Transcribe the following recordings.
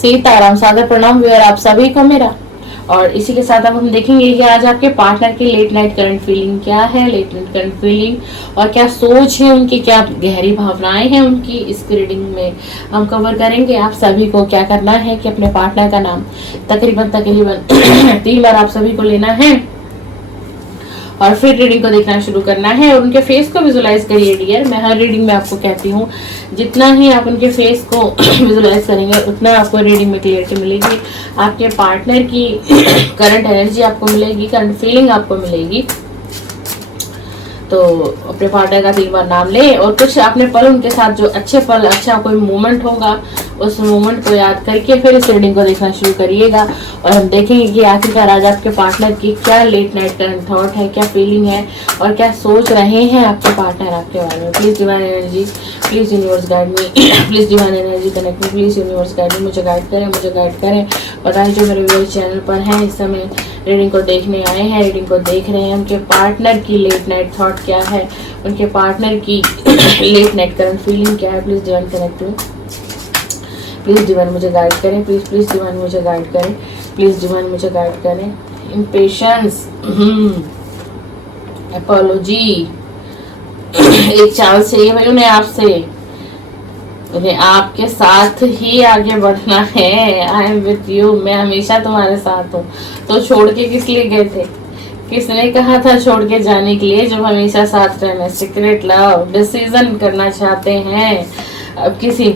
सीताराम सादर प्रणाम व्यूअर आप सभी को मेरा। और इसी के साथ अब हम देखेंगे कि आज आपके पार्टनर की लेट नाइट करंट फीलिंग क्या है, लेट नाइट करंट फीलिंग और क्या सोच है उनकी, क्या गहरी भावनाएं हैं उनकी। इस रीडिंग में हम कवर करेंगे आप सभी को क्या करना है कि अपने पार्टनर का नाम तकरीबन 3 बार आप सभी को लेना है और फिर रीडिंग को देखना शुरू करना है और उनके फेस को विजुलाइज करिए डियर। मैं हर रीडिंग में आपको कहती हूँ जितना ही आप उनके फेस को विजुलाइज करेंगे उतना आपको रीडिंग में क्लियरिटी मिलेगी, आपके पार्टनर की करंट एनर्जी आपको मिलेगी, करंट फीलिंग आपको मिलेगी। तो अपने पार्टनर का 3 बार नाम ले और कुछ अपने पल उनके साथ जो अच्छे पल, अच्छा कोई मोमेंट होगा उस मोमेंट को याद करके फिर इस रीडिंग को देखना शुरू करिएगा और हम देखेंगे कि आखिरकार आज आपके पार्टनर की क्या लेट नाइट करंट थॉट है, क्या फीलिंग है और क्या सोच रहे हैं आपके पार्टनर आपके बारे में। Please divine energy, please universe guide me, please divine energy connect me, please universe guide me, मुझे गाइड करें। बताएं जो मेरे व्यूअर्स चैनल पर हैं इस समय रीडिंग को देखने आए हैं, रीडिंग को देख रहे हैं, उनके पार्टनर की लेट नाइट थॉट क्या है, उनके पार्टनर की लेट नाइट करंट फीलिंग क्या है। Please divine connect me, please divine मुझे गाइड करें, प्लीज डिवाइन मुझे गाइड करें, प्लीज डिवाइन मुझे गाइड करें। इम्पेशंस, एपोलॉजी, एक चांस चाहिए भाई उन्हें आपसे, उन्हें आपके साथ ही आगे बढ़ना है। आई एम विथ यू, मैं हमेशा तुम्हारे साथ हूँ। तो छोड़ के किस लिए गए थे, किसने कहा था छोड़ के जाने के लिए, जब हमेशा साथ रहना। सीक्रेट लव, डिसीजन करना चाहते हैं, अब किसी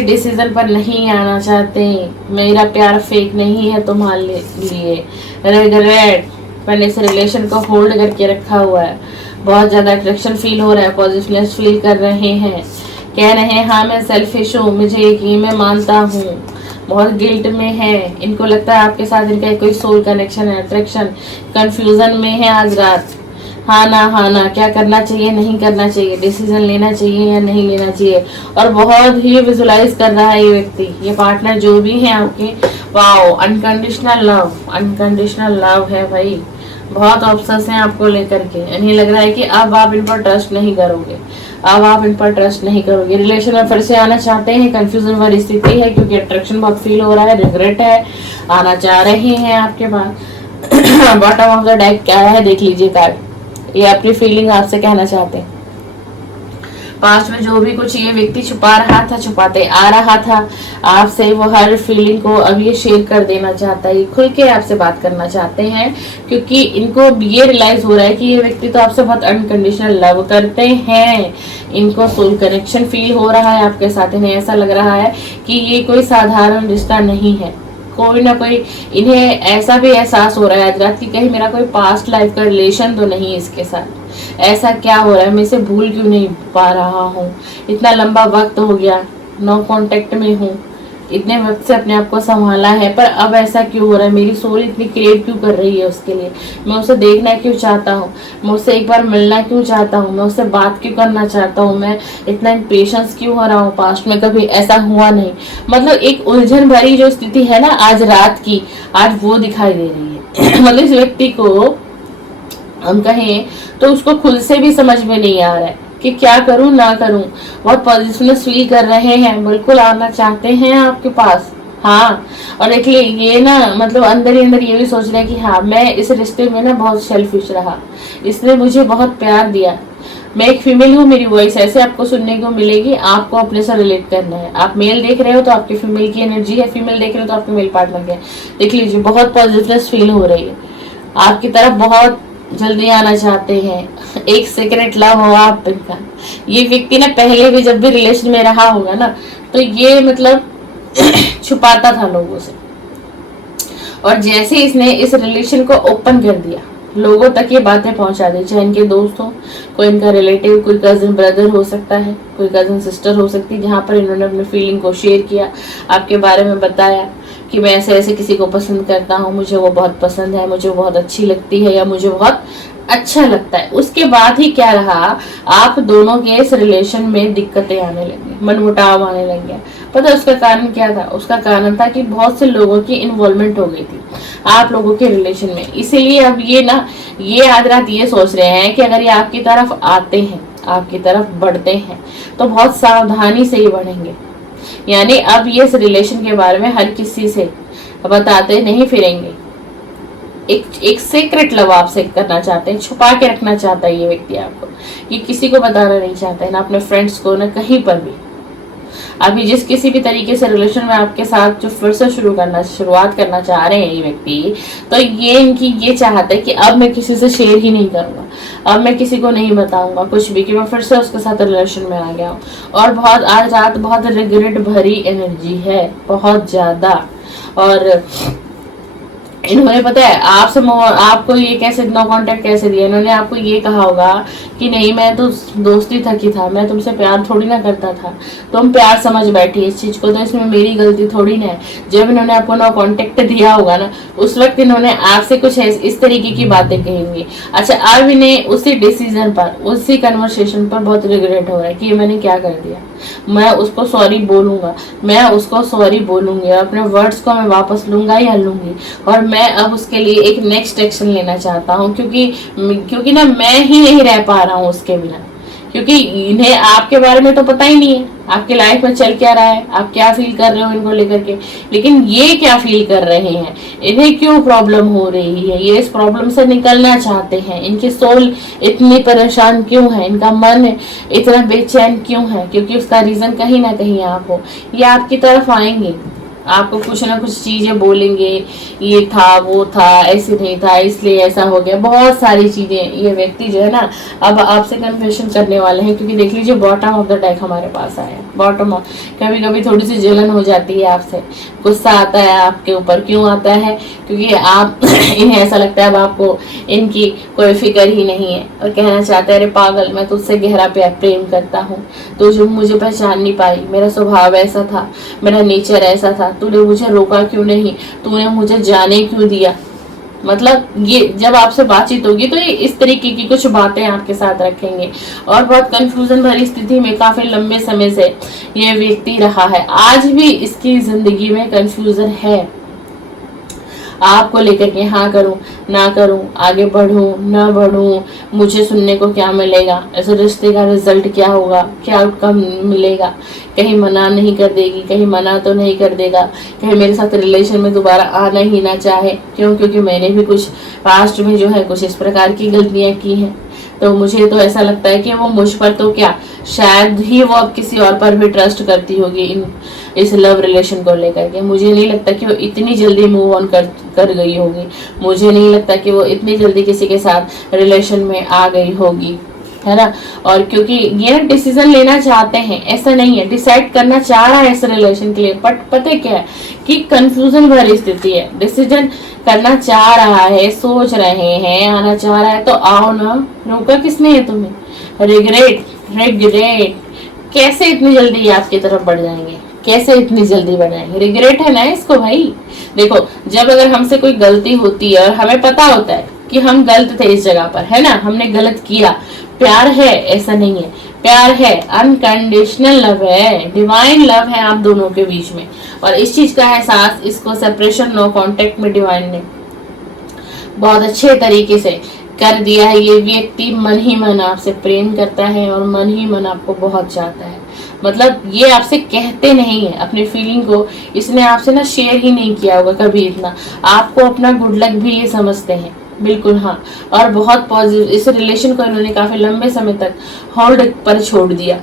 डिसीजन पर नहीं आना चाहते। मेरा प्यार फेक नहीं है तुम्हारे लिए। रिग्रेट, मैंने इस रिलेशन को होल्ड करके रखा हुआ है। बहुत ज्यादा अट्रैक्शन फील हो रहा है, पॉजिटिवनेस फील कर रहे हैं, कह रहे हैं हाँ मैं सेल्फिश हूँ, मुझे यकीन मैं मानता हूँ। बहुत गिल्ट में है, इनको लगता है आपके साथ इनका कोई सोल कनेक्शन है, अट्रैक्शन, कंफ्यूजन में है आज रात। हाँ ना क्या करना चाहिए, नहीं करना चाहिए, डिसीजन लेना चाहिए या नहीं लेना चाहिए। और बहुत ही विजुलाइज कर रहा है ये व्यक्ति, ये पार्टनर जो भी है आपके। वाओ, अनकंडीशनल लव है भाई। बहुत ऑप्शंस हैं आपको लेकर के। इन्हें लग रहा है कि अब आप इन पर ट्रस्ट नहीं करोगे, रिलेशन में फिर से आना चाहते हैं। कंफ्यूजन वाली स्थिति है क्योंकि अट्रैक्शन बहुत फील हो रहा है, रिग्रेट है, आना चाह रहे हैं आपके पास। बॉटम ऑफ द डेक क्या है देख लीजिए कार्ड, ये अपनी फीलिंग आपसे कहना चाहते हैं। पास्ट में जो भी कुछ ये व्यक्ति छुपाते आ रहा था आपसे, वो हर फीलिंग को अब ये शेयर कर देना चाहता है। खुल के आपसे बात करना चाहते हैं क्योंकि इनको ये रियलाइज हो रहा है कि ये व्यक्ति तो आपसे बहुत अनकंडीशनल लव करते हैं। इनको सोल कनेक्शन फील हो रहा है आपके साथ। इन्हें ऐसा लग रहा है कि ये कोई साधारण रिश्ता नहीं है, कोई ना कोई, इन्हें ऐसा भी एहसास हो रहा है आज रात कि कहीं मेरा कोई पास्ट लाइफ का रिलेशन तो नहीं इसके साथ। ऐसा क्या हो रहा है, मैं इसे भूल क्यों नहीं पा रहा हूँ, इतना लंबा वक्त हो गया, नो कांटेक्ट में हूँ, इतने वक्त से अपने आप को संभाला है, पर अब ऐसा क्यों हो रहा है, मेरी सोल इतनी क्रिएट क्यों कर रही है उसके लिए, मैं उसे देखना क्यों चाहता हूँ, मैं उससे एक बार मिलना क्यों चाहता हूँ, मैं उससे बात क्यों करना चाहता हूँ, मैं इतना इम्पेशंस क्यों हो रहा हूँ, पास्ट में कभी ऐसा हुआ नहीं। मतलब एक उलझन भरी जो स्थिति है ना आज रात की, आज वो दिखाई दे रही है। मतलब इस व्यक्ति को हम कहें तो उसको खुद से भी समझ में नहीं आ रहा है कि क्या करूं ना करूं। बहुत पॉजिटिवनेस फील कर रहे हैं, बिल्कुल आना चाहते हैं आपके पास। हाँ, और देखिए ये ना मतलब अंदर ही अंदर ये भी सोच रहे हैं कि हाँ मैं इस रिश्ते में ना बहुत सेल्फिश रहा, इसने मुझे बहुत प्यार दिया, मैं एक फीमेल हूँ, मेरी वॉइस ऐसे आपको सुनने को मिलेगी, आपको अपने से रिलेट करना है। आप मेल देख रहे हो तो आपकी फीमेल की एनर्जी है, फीमेल देख रहे हो तो आपके मेल पार्टनर की है। देख लीजिए बहुत पॉजिटिवनेस फील हो रही है, आपकी तरफ बहुत जल्दी आना चाहते हैं। एक सीक्रेट लव हो आप इनका। ये व्यक्ति ना पहले भी जब भी रिलेशन में रहा होगा ना तो ये मतलब छुपाता था लोगों से, और जैसे इसने इस रिलेशन को ओपन कर दिया, लोगों तक ये बातें पहुंचा दी, चाहे इनके दोस्त हो, कोई इनका रिलेटिव, कोई कजिन ब्रदर हो सकता है, कोई कजिन सिस्टर हो सकती है, जहाँ पर इन्होंने अपनी फीलिंग को शेयर किया, आपके बारे में बताया कि मैं ऐसे ऐसे किसी को पसंद करता हूँ, मुझे वो बहुत पसंद है, मुझे बहुत अच्छी लगती है या मुझे बहुत अच्छा लगता है। उसके बाद ही क्या रहा, आप दोनों के इस रिलेशन में दिक्कतें आने लगी, मनमुटाव आने लग गया। पता है उसका कारण क्या था? उसका कारण था कि बहुत से लोगों की इन्वॉल्वमेंट हो गई थी आप लोगों के रिलेशन में। इसीलिए अब ये आज रात ये सोच रहे हैं कि अगर ये आपकी तरफ आते हैं, आपकी तरफ बढ़ते हैं तो बहुत सावधानी से ही बढ़ेंगे, यानी अब ये इस रिलेशन के बारे में हर किसी से बताते नहीं फिरेंगे। एक सीक्रेट लव आपसे करना चाहते हैं, छुपा के रखना चाहता है ये व्यक्ति आपको, ये किसी को बताना नहीं चाहता है, ना अपने फ्रेंड्स को, ना कहीं पर भी। अभी जिस किसी भी तरीके से रिलेशन में आपके साथ जो फिर से शुरुआत करना चाह रहे हैं ये व्यक्ति, तो ये इनकी ये चाहता है कि अब मैं किसी से शेयर ही नहीं करूंगा, अब मैं किसी को नहीं बताऊंगा कुछ भी, कि मैं फिर से उसके साथ रिलेशन में आ गया हूँ। और बहुत आज रात बहुत रिग्रेट भरी एनर्जी है, बहुत ज्यादा। और इन्होंने पता है आपको ये कैसे नो कांटेक्ट कैसे दिया, इन्होंने आपको ये कहा होगा कि नहीं मैं तो दोस्ती तक ही था, मैं तुमसे प्यार थोड़ी ना करता था, तुम प्यार समझ बैठी इस चीज को, तो इसमें मेरी गलती थोड़ी ना है। जब इन्होंने आपको नो कांटेक्ट दिया होगा ना, उस वक्त इन्होंने आपसे कुछ इस तरीके की बातें कहेंगी। अच्छा, अब इन्हें उसी डिसीजन पर, उसी कन्वर्सेशन पर बहुत रिग्रेट हो रहा है कि मैंने क्या कर दिया। मैं उसको सॉरी बोलूंगा, मैं उसको सॉरी बोलूंगी, अपने वर्ड्स को मैं वापस लूंगा या लूंगी, और मैं अब उसके लिए एक नेक्स्ट एक्शन लेना चाहता हूँ, क्योंकि ना मैं ही नहीं रह पा रहा हूँ उसके बिना, क्योंकि इन्हें आपके बारे में तो पता ही नहीं है, आपके लाइफ में चल क्या रहा है, आप क्या फील कर रहे हो इनको लेकर के, लेकिन ये क्या फील कर रहे हैं, इन्हें क्यों प्रॉब्लम हो रही है, ये इस प्रॉब्लम से निकलना चाहते हैं, इनकी सोल इतनी परेशान क्यों है, इनका मन इतना बेचैन क्यों है, क्योंकि उसका रीजन कहीं ना कहीं आप हो। ये आपकी तरफ आएंगे, आपको कुछ ना कुछ चीजें बोलेंगे, ये था वो था, ऐसे नहीं था इसलिए ऐसा हो गया, बहुत सारी चीजें ये व्यक्ति जो है ना अब आपसे कन्फेशन करने वाले हैं। क्योंकि देख लीजिए बॉटम ऑफ द डेक हमारे पास आया है, बॉटम ऑफ। कभी कभी थोड़ी सी जलन हो जाती है आपसे, गुस्सा आता है आपके ऊपर, क्यों आता है, क्योंकि आप इन्हें ऐसा लगता है अब आपको इनकी कोई फिक्र ही नहीं है, और कहना चाहते हैं अरे पागल, मैं तुझसे गहरा प्रेम करता हूँ, तो जो मुझे पहचान नहीं पाई, मेरा स्वभाव ऐसा था, मेरा नेचर ऐसा था, तूने मुझे रोका क्यों नहीं, तूने मुझे जाने क्यों दिया। मतलब ये जब आपसे बातचीत होगी तो ये इस तरीके की कुछ बातें आपके साथ रखेंगे, और बहुत कंफ्यूजन भरी स्थिति में काफी लंबे समय से ये व्यक्ति रहा है। आज भी इसकी जिंदगी में कंफ्यूजन है आपको लेकर के, हाँ करूं ना करूं, आगे बढ़ूं ना बढ़ूं, मुझे सुनने को क्या मिलेगा, ऐसे रिश्ते का रिजल्ट क्या होगा, क्या आउटकम मिलेगा, कहीं मना नहीं कर देगी, कहीं मना तो नहीं कर देगा, कहीं मेरे साथ रिलेशन में दोबारा आना ही ना चाहे, क्योंकि मैंने भी कुछ पास्ट में जो है कुछ इस प्रकार की गलतियां की हैं, तो मुझे तो ऐसा लगता है कि वो मुझ पर तो क्या, शायद ही वो अब किसी और पर भी ट्रस्ट करती होगी इस लव रिलेशन को लेकर के। मुझे नहीं लगता कि वो इतनी जल्दी मूव ऑन कर गई होगी, मुझे नहीं लगता कि वो इतनी जल्दी किसी के साथ रिलेशन में आ गई होगी, है ना। और क्योंकि ये ना डिसीजन लेना चाहते हैं, ऐसा नहीं है, डिसाइड करना चाह रहा है इस रिलेशन के लिए, बट पता क्या है कि कंफ्यूजन भरी स्थिति है, डिसीजन करना चाह रहा है, सोच रहे हैं, आना चाह रहा है, तो आओ ना, रोका किसने है तुम्हें। रिग्रेट कैसे इतनी जल्दी आपकी तरफ बढ़ जाएंगे, कैसे इतनी जल्दी बढ़ जाएंगे, रिग्रेट है ना इसको भाई। देखो जब अगर हमसे कोई गलती होती है और हमें पता होता है कि हम गलत थे इस जगह पर, है ना, हमने गलत किया, प्यार है ऐसा नहीं है, प्यार है, अनकंडीशनल लव है, डिवाइन लव है आप दोनों के बीच में, और इस चीज का एहसास इसको सेपरेशन नो कांटेक्ट में डिवाइन ने बहुत अच्छे तरीके से कर दिया है। ये व्यक्ति मन ही मन आपसे प्रेम करता है और मन ही मन आपको बहुत चाहता है, मतलब ये आपसे कहते नहीं है अपनी फीलिंग को, इसने आपसे ना शेयर ही नहीं किया होगा कभी इतना, आपको अपना गुड लक भी ये समझते हैं, बिल्कुल हाँ। और बहुत पॉजिटिव इस रिलेशन को इन्होंने काफी लंबे समय तक होल्ड पर छोड़ दिया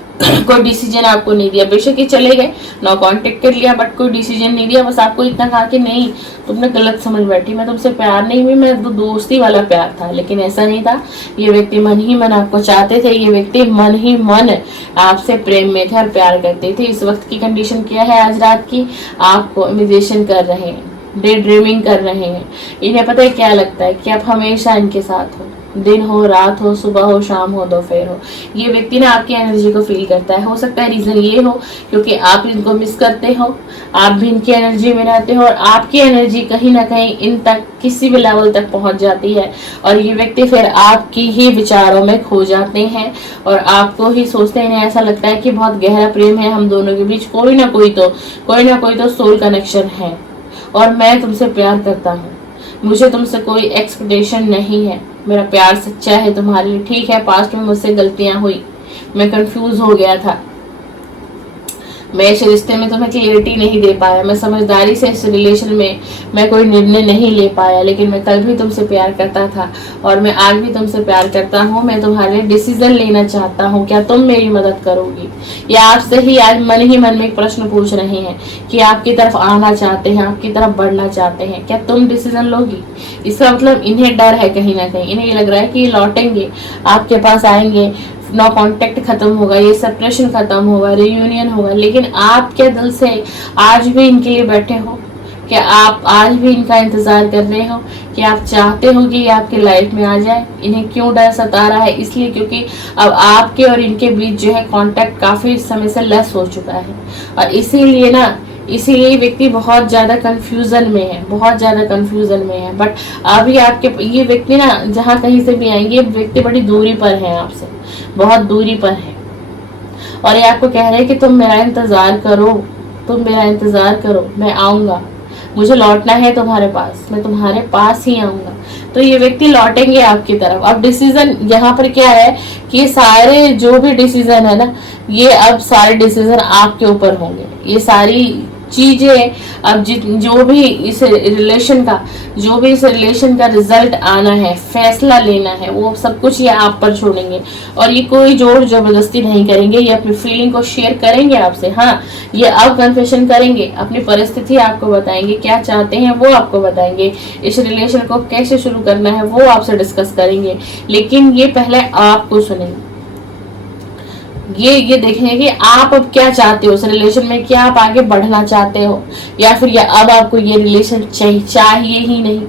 कोई डिसीजन आपको नहीं दिया, बेशक ये चले गए, नो कांटेक्ट कर लिया, बट कोई डिसीजन नहीं दिया, बस आपको इतना कहा कि नहीं तुमने गलत समझ बैठी, मैं तुमसे प्यार नहीं हुई, मैं तो दोस्ती वाला प्यार था, लेकिन ऐसा नहीं था। ये व्यक्ति मन ही मन आपको चाहते थे, ये व्यक्ति मन ही मन आपसे प्रेम में थे और प्यार करते थे। इस वक्त की कंडीशन क्या है आज रात की, आपको इमेजिनेशन कर रहे हैं, डे ड्रीमिंग कर रहे हैं, इन्हें पता है क्या लगता है कि आप हमेशा इनके साथ हो, दिन हो रात हो, सुबह हो शाम हो दोपहर हो, ये व्यक्ति ना आपकी एनर्जी को फील करता है। हो सकता है रीजन ये हो क्योंकि आप इनको मिस करते हो, आप भी इनकी एनर्जी में रहते हो, और आपकी एनर्जी कहीं ना कहीं इन तक किसी भी लेवल तक पहुंच जाती है, और ये व्यक्ति फिर आपकी ही विचारों में खो जाते हैं और आपको ही सोचते हैं। इन्हें ऐसा लगता है कि बहुत गहरा प्रेम है हम दोनों के बीच, कोई ना कोई तो सोल कनेक्शन है, और मैं तुमसे प्यार करता हूँ, मुझे तुमसे कोई एक्सपेक्टेशन नहीं है, मेरा प्यार सच्चा है तुम्हारे लिए। ठीक है पास्ट में मुझसे गलतियां हुई, मैं कंफ्यूज हो गया था, मैं इस रिश्ते में तुम्हें क्लियरिटी नहीं दे पाया, मैं समझदारी से इस रिलेशन में मैं कोई निर्णय नहीं ले पाया, लेकिन मैं कल भी तुमसे प्यार करता था और मैं आज भी तुमसे प्यार करता हूँ। मैं तुम्हारे डिसीजन लेना चाहता हूँ, क्या तुम मेरी मदद करोगी? या आपसे ही आज मन ही मन में एक प्रश्न पूछ रहे हैं कि आपकी तरफ आना चाहते हैं, आपकी तरफ बढ़ना चाहते हैं, क्या तुम डिसीजन लोगी? इसका मतलब इन्हें डर है कहीं ना कहीं, इन्हें ये लग रहा है कि ये लौटेंगे, आपके पास आएंगे, नो कांटेक्ट खत्म होगा, ये सेपरेशन खत्म होगा, रियूनियन होगा, लेकिन आप क्या दिल से आज भी इनके लिए बैठे हो? क्या आप आज भी इनका इंतजार कर रहे हो? कि आप चाहते हो कि ये आपके लाइफ में आ जाए? इन्हें क्यों डर सता रहा है? इसलिए क्योंकि अब आपके और इनके बीच जो है कांटेक्ट काफी समय से लेस हो चुका है, और इसीलिए ये व्यक्ति बहुत ज्यादा कंफ्यूजन में है, बहुत ज्यादा कंफ्यूजन में है। बट अभी आपके ये व्यक्ति ना जहाँ कहीं से भी आएंगे, ये व्यक्ति बड़ी दूरी पर है आपसे, बहुत दूरी पर है, और ये आपको कह रहे हैं कि तुम मेरा इंतजार करो, तुम मेरा इंतजार करो, मैं आऊंगा, मुझे लौटना है तुम्हारे पास, मैं तुम्हारे पास ही आऊंगा। तो ये व्यक्ति लौटेंगे आपकी तरफ। अब डिसीजन यहाँ पर क्या है कि ये सारे जो भी डिसीजन है ना, ये अब सारे डिसीजन आपके ऊपर होंगे। ये सारी चीजें अब जो भी इस रिलेशन का रिजल्ट आना है, फैसला लेना है, वो सब कुछ ये आप पर छोड़ेंगे, और ये कोई जोर जबरदस्ती नहीं करेंगे। ये अपनी फीलिंग को शेयर करेंगे आपसे। हाँ, ये अब कन्फेशन करेंगे, अपनी परिस्थिति आपको बताएंगे, क्या चाहते हैं वो आपको बताएंगे, इस रिलेशन को कैसे शुरू करना है वो आपसे डिस्कस करेंगे, लेकिन ये पहले आपको सुनेंगे। ये देखेंगे कि आप अब क्या चाहते हो उस रिलेशन में, क्या आप आगे बढ़ना चाहते हो, या फिर अब आपको ये रिलेशन चाहिए ही नहीं।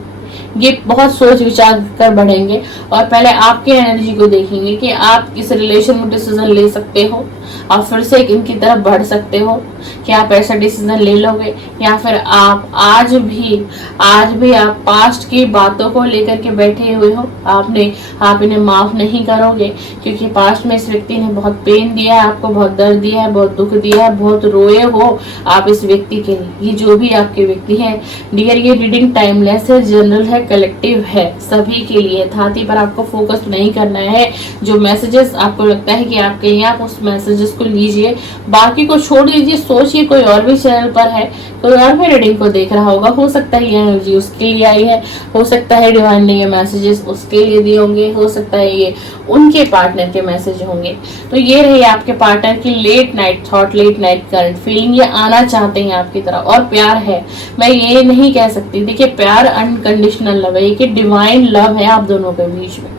ये बहुत सोच विचार कर बढ़ेंगे, और पहले आपकी एनर्जी को देखेंगे कि आप इस रिलेशन में डिसीजन ले सकते हो, आप फिर से इनकी तरफ बढ़ सकते हो, कि आप ऐसा डिसीजन ले लोगे, या फिर आप आज भी आप पास्ट की बातों को लेकर के बैठे हुए हो, आप इन्हें माफ नहीं करोगे, क्योंकि पास्ट में इस व्यक्ति ने बहुत पेन दिया है आपको, बहुत दर्द दिया है, बहुत दुख दिया है, बहुत रोए हो आप इस व्यक्ति के लिए। ये जो भी आपके व्यक्ति है डियर, ये रीडिंग टाइमलेस है, जनरल है, कलेक्टिव है, सभी के लिए। छाती पर आपको फोकस नहीं करना है। जो मैसेजेस आपको लगता है कि आपके लिए, आप उस मैसेजेस को लीजिए, बाकी को छोड़ दीजिए। सोचिए कोई और भी चैनल पर है, कोई और भी रीडिंग को देख रहा होगा, हो सकता है ये एनर्जी उसके लिए आई है, हो सकता है डिवाइन ने ये मैसेजेस उसके लिए दिए होंगे, हो सकता है ये उनके पार्टनर के मैसेज होंगे। तो ये रही आपके पार्टनर की late night thought, late night current feeling. ये आना चाहते हैं आपकी तरफ, और प्यार है, मैं ये नहीं कह सकती। देखिए, प्यार अनकंडीशनल लव है, कि डिवाइन लव है आप दोनों के बीच में,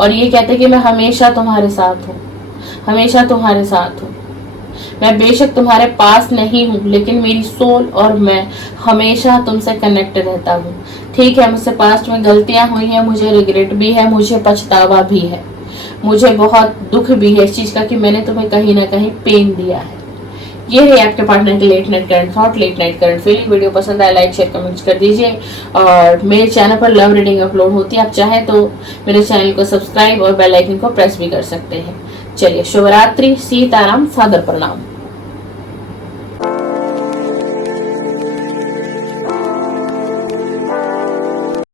और ये कहते हैं कि मैं हमेशा तुम्हारे साथ हूँ, हमेशा तुम्हारे साथ हूँ। मैं बेशक तुम्हारे पास नहीं हूँ, लेकिन मेरी सोल और मैं हमेशा तुमसे कनेक्ट रहता हूँ। ठीक है, मुझसे पास्ट में गलतियां हुई हैं, मुझे रिग्रेट भी है, मुझे पछतावा भी है, मुझे बहुत दुख भी है इस चीज का कि मैंने तुम्हें कहीं ना कहीं पेन दिया है। ये है आपके पार्टनर की late night current thought, late night current feeling. Video पसंद आए लाइक शेयर कमेंट कर दीजिए, और मेरे चैनल पर लव रीडिंग अपलोड होती है, आप चाहें तो मेरे चैनल को सब्सक्राइब और बेल आइकन को प्रेस भी कर सकते हैं। चलिए, शुभ रात्रि, सीताराम, सादर प्रणाम।